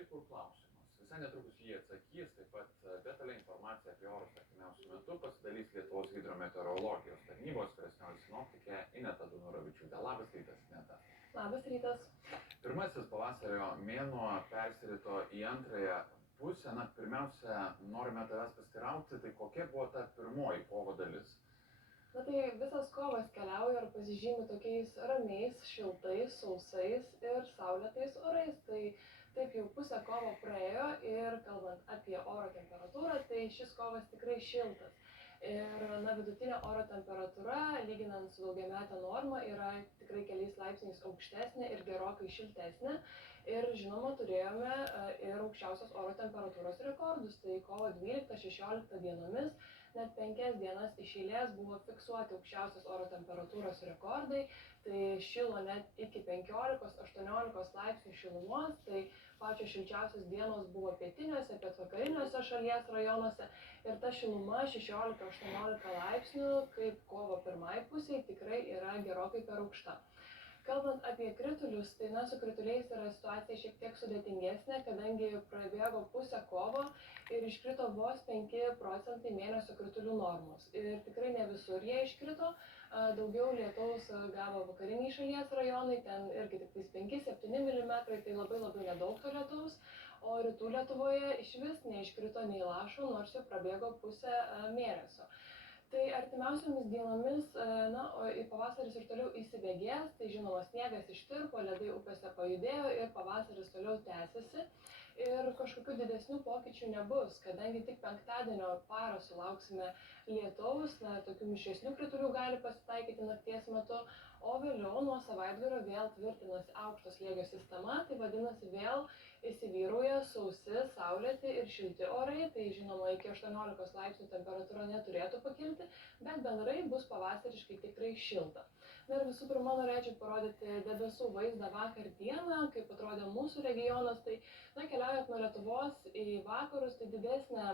štai kur klausimas. Visai netrukus jį atsakys, taip pat detalią informaciją apie orus artimiausiu metu pasidalys Lietuvos hidrometeorologijos tarnybos vyresnioji sinoptikė Ineta Dunoravičiūtė. Labas rytas, Ineta. Labas rytas. Pirmasis pavasario mėnuo persirito į antrąją pusę. Na, pirmiausia, norime tavęs pasiteirauti, tai kokia buvo ta pirmoji kovo dalis? Na tai visas kovas keliauja ir pasižymi tokiais ramiais, šiltais, sausais ir saulėtais orais. Tai taip jau pusę kovo praėjo ir kalbant apie oro temperatūrą, tai šis kovas tikrai šiltas. Ir vidutinė oro temperatūra, lyginant su daugiamete norma, yra tikrai keliais laipsniais aukštesnė ir gerokai šiltesnė. Ir žinoma, turėjome ir aukščiausios oro temperatūros rekordus. Tai kovo 12-16 dienomis net 5 dienas iš eilės buvo fiksuoti aukščiausios oro temperatūros rekordai. Tai šilo net iki 15-18 laipsnių šilumos. Tai pačios šilčiausios dienos buvo pietiniuose, pietvakariniuose šalies rajonuose. Ir ta šiluma 16-18 laipsnių, kaip kovo pirmai pusiai, tikrai yra gerokai per aukšta. Kalbant apie kritulius, tai su krituliais yra situacija šiek tiek sudėtingesnė, kadangi prabėgo pusę kovo ir iškrito vos 5% mėnesio kritulių normos. Ir tikrai ne visur jie iškrito, daugiau lietaus gavo vakariniai šalies rajonai, ten irgi tik 5-7 mm, tai labai nedaug to lietaus, o rytų Lietuvoje iš vis neiškrito nei lašo, nors jau prabėgo pusę mėnesio. Tai artimiausiomis dienomis, pavasaris ir toliau įsibėgės, tai žinoma, sniegas ištirpo, ledai upėse pajudėjo ir pavasaris toliau tęsiasi. Ir kažkokių didesnių pokyčių nebus, kadangi tik penktadienio parą sulauksime lietaus, tokių mišresnių kritulių gali pasitaikyti nakties metu, o vėliau nuo savaitgalio vėl tvirtinasi aukšto slėgio sistema, tai vadinasi vėl įsivyrauja sausi, saulėti ir šilti orai, tai žinoma iki 18 laipsnių temperatūra neturėtų pakilti, bet bendrai bus pavasariškai tikrai šilta. Ir visų pirma norėčiau parodyti debesų vaizdą vakar dieną, kaip atrodė mūsų regionas, tai keliaujant nuo Lietuvos į vakarus, tai didesnė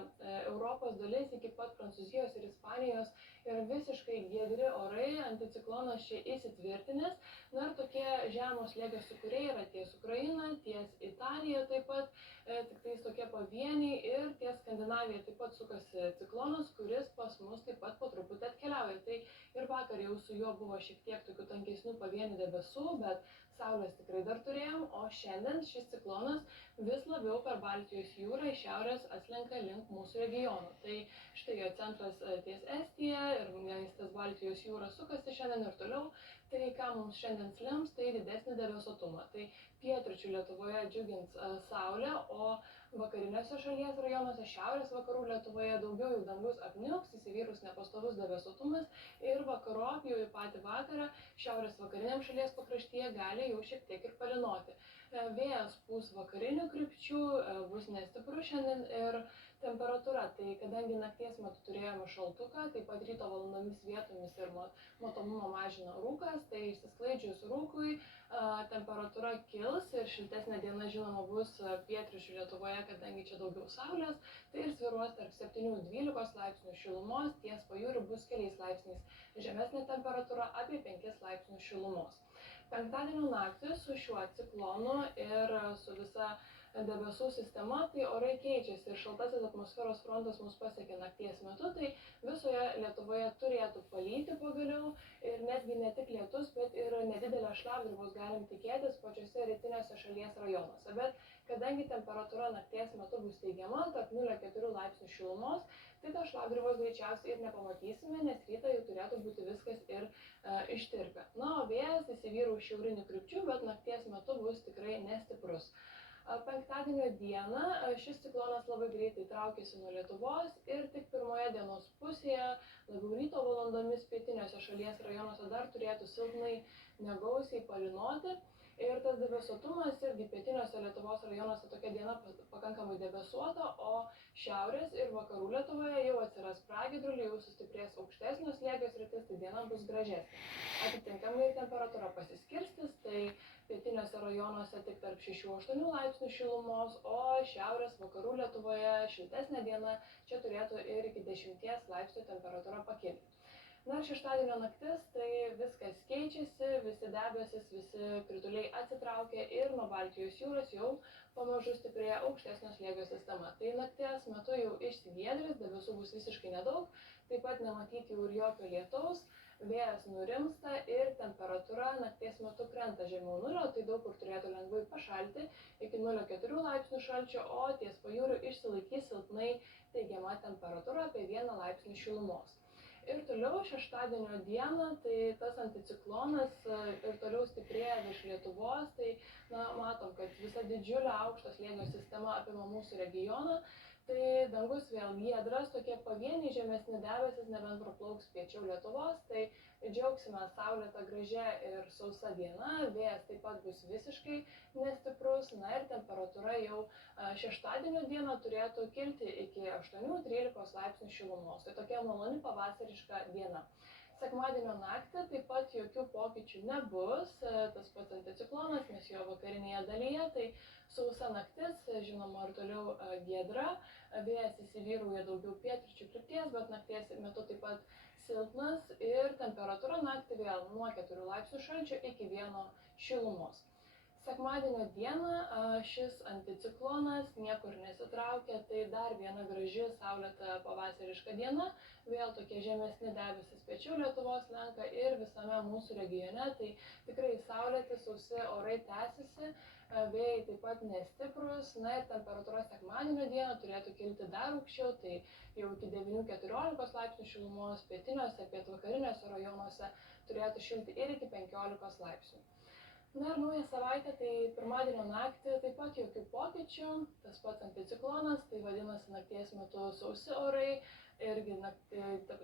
Europos dalis iki pat Prancūzijos ir Ispanijos yra visiškai giedri orai, anticiklonas čia įsitvirtinęs. Ir tokie žemo slėgio sūkuriai yra ties Ukraina, ties Italija taip pat, tik tais tokie pavieniai ir ties Skandinavija taip pat sukasi ciklonas, kuris pas mus taip pat po truputį atkeliauja. Tai ir vakar jau su juo buvo šiek tiek tokių tankesnių pavienių debesų, bet saulės tikrai dar turėjom, o šiandien šis ciklonas vis labiau per Baltijos jūrą iš šiaurės atslenka link mūsų regionų. Tai štai jo centras ties Estija ir ties Baltijos jūra sukasi šiandien ir toliau. Tai ką mums šiandien slems, tai didesnį debesuotumą. Tai pietryčių Lietuvoje džiugins saulė, o vakariniuose šalies rajonuose, šiaurės vakarų Lietuvoje daugiau jau dangus apniuks, įsivyrus nepastovus debesuotumas ir vakarop jau į patį vakarą šiaurės vakariniam šalies pakraštyje gali jau šiek tiek ir palynoti. Vėjas pūs vakarinių krypčių, bus nestiprus šiandien ir temperatūra. Tai kadangi nakties metu turėjome šaltuką, taip pat ryto valandomis vietomis ir matomumą mažina rūkas, tai išsisklaidžius rūkui temperatūra kils ir šiltesnė diena žinoma bus pietryčių Lietuvoje, kadangi čia daugiau saulės, tai ir svyruos tarp 7-12 laipsnių šilumos, ties pajūriu bus keliais laipsniais žemesnė temperatūra apie 5 laipsnių šilumos. Penktadienio naktį su šiuo ciklonu ir su visa debesų sistema, tai orai keičiasi ir šaltasis atmosferos frontas mus pasiekė nakties metu, tai visoje Lietuvoje turėtų palyti pagaliau ir netgi ne tik lietus, bet ir nedidelę šlapdribos galim tikėtis pačiose rytiniuose šalies rajonuose. Bet kadangi temperatūra nakties metu bus teigiama, tarp 0-4 laipsnių šilumos, tai tos šlapdribos greičiausiai ir nepamatysime, nes rytą jau turėtų būti viskas ir ištirpę. O vėjas įsivyraus šiaurinių krypčių, bet nakties metu bus tikrai nestiprus. Penktadienio dieną šis ciklonas labai greitai traukėsi nuo Lietuvos ir tik pirmoje dienos pusėje, labiau ryto valandomis pietiniuose šalies rajonuose dar turėtų silpnai negausiai palynoti. Ir tas debesuotumas irgi pietiniuose Lietuvos rajonuose tokia diena pakankamai debesuota, o šiaurės ir vakarų Lietuvoje jau atsiras pragiedruliai, jau sustiprės aukštesnio slėgio sritis, tai diena bus gražesnė. Atitinkamai temperatūra pasiskirstys, tai pietiniuose rajonuose tik tarp 6-8 laipsnių šilumos, o šiaurės vakarų Lietuvoje šiltesnė diena, čia turėtų ir iki 10 laipsnių temperatūra pakilti. Na ir šeštadienio naktis, tai viskas keičiasi, visi debesis, visi krituliai atsitraukia ir nuo Baltijos jūros jau pamažu stiprėja aukštesnio slėgio sistema. Tai nakties metu jau išsigiedris, debesų bus visiškai nedaug, taip pat nematyti jau ir jokio lietaus, vėjas nurimsta ir temperatūra nakties metu krenta žemiau nulio, tai daug kur turėtų lengvai pašalti iki 0,4 laipsnių šalčio, o ties pajūriu išsilaikys silpnai teigiama temperatūra apie 1 laipsnį šilumos. Ir toliau šeštadienio dieną, tai tas anticiklonas ir toliau stiprėja virš Lietuvos, tai matom, kad visa didžiulė aukšto slėgio sistema apima mūsų regioną, tai dangus vėl giedras, tokie pavieniai žemesni debesis nebent praplauks piečiau Lietuvos, tai džiaugsime saulėta gražia ir sausa diena, vėjas taip pat bus visiškai nestiprus, na ir temperatūra jau šeštadienio dieną turėtų kilti iki 8-13 laipsnių šilumos. Tai tokia maloni pavasariška diena. Sekmadienio naktį taip pat jokių pokyčių nebus, tas pats anticiklonas, nes jo vakarinėje dalyje, tai sausa naktis, žinoma, ir toliau giedra, vėjas įsivyrauja daugiau pietryčių krypties, bet nakties metu taip pat silpnas ir temperatūra naktį vėl nuo 4 laipsnių šalčio iki 1 šilumos. Sekmadienio dieną šis anticiklonas niekur nesitraukia, tai dar viena graži saulėta pavasariška diena, vėl tokie žemesni debesis piečiau Lietuvos slenka ir visame mūsų regione, tai tikrai saulėti, sausi orai tęsiasi, vėjai taip pat nestiprus, na ir temperatūra sekmadienio dieną turėtų kilti dar aukščiau, tai jau iki 9-14 laipsnių šilumos, pietiniuose, pietvakariniuose rajonuose turėtų šilti ir iki 15 laipsnių. Na ir naują savaitę, tai pirmadienio naktį taip pat jokių pokyčių, tas pats anticiklonas, tai vadinasi nakties metu sausi orai, irgi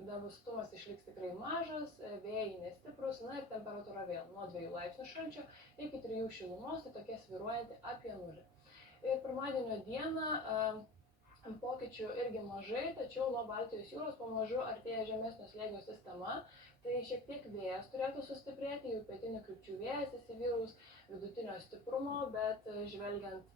debesuotumas išliks tikrai mažas, vėjai nestiprus, na ir temperatūra vėl nuo 2 laipsnių šalčio iki 3 šilumos, tai tokia svyruojanti apie 0. Ir pirmadienio dieną pokyčių irgi mažai, tačiau nuo Baltijos jūros pamažu artėja žemesnio slėgio sistema, tai šiek tiek vėjas turėtų sustiprėti, jau pietinių krypčių vėjas įsivyraus vidutinio stiprumo, bet žvelgiant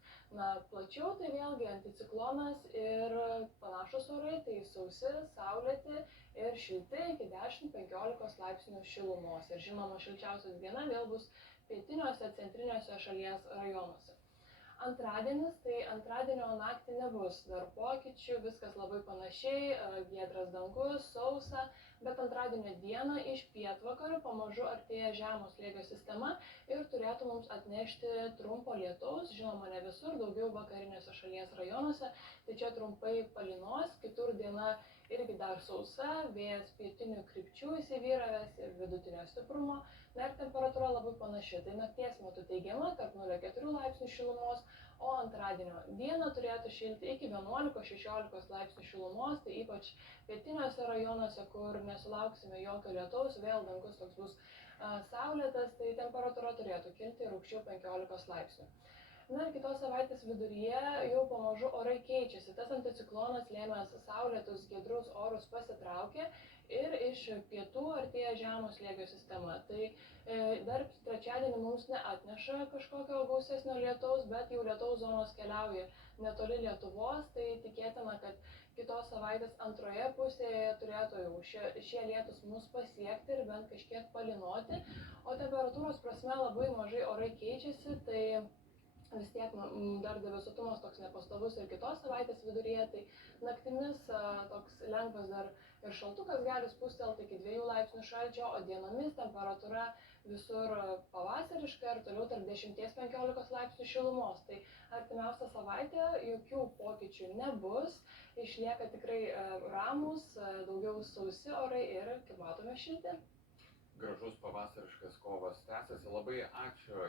plačiau, tai vėlgi anticiklonas ir panašus orai, tai sausi, saulėti ir šilti iki 10-15 laipsnių šilumos. Ir žinoma, šilčiausias diena vėl bus pietiniuose, centriniuose šalies rajonuose. Antradienis, tai antradienio naktį nebus dar pokyčių, viskas labai panašiai, giedras dangus, sausa, bet antradienio dieną iš pietvakarių pamažu artėja žemo slėgio sistema ir turėtų mums atnešti trumpo lietaus, žinoma ne visur, daugiau vakariniuose šalies rajonuose, tai čia trumpai palynos, kitur diena irgi dar sausa, vėjas pietinių krypčių įsivyravęs ir vidutinio stiprumo, na ir temperatūra labai panaši, tai nakties metu teigiama tarp 0,4 laipsnių šilumos, o antradienio dieną turėtų šilti iki 11-16 laipsnių šilumos, tai ypač pietiniuose rajonuose, kur nesulauksime jokio lietaus, vėl dangus toks bus saulėtas, tai temperatūra turėtų kilti ir aukščiau 15 laipsnių. Na ir kitos savaitės viduryje jau pamažu orai keičiasi, tas anticiklonas lėmęs saulėtus giedrus orus pasitraukė ir iš pietų artėja žemo slėgio sistema. Tai dar trečiadienį mums neatneša kažkokio gausesnio lietaus, bet jau lietaus zonos keliauja netoli Lietuvos, tai tikėtina, kad kitos savaitės antroje pusėje turėtų jau šie lietus mus pasiekti ir bent kažkiek palynoti, o temperatūros prasme labai mažai orai keičiasi, tai vis tiek dar debesuotumas toks nepastovus ir kitos savaitės viduryje, tai naktimis toks lengvas dar ir šaltukas gali spustelti iki 2 laipsnių šalčio, o dienomis temperatūra visur pavasariška ir toliau tarp 10-15 laipsnių šilumos. Tai artimiausią savaitę jokių pokyčių nebus, išlieka tikrai ramūs, daugiau sausi orai ir, kaip matome, šilti. Gražus pavasariškas kovas tęsiasi. Labai ačiū.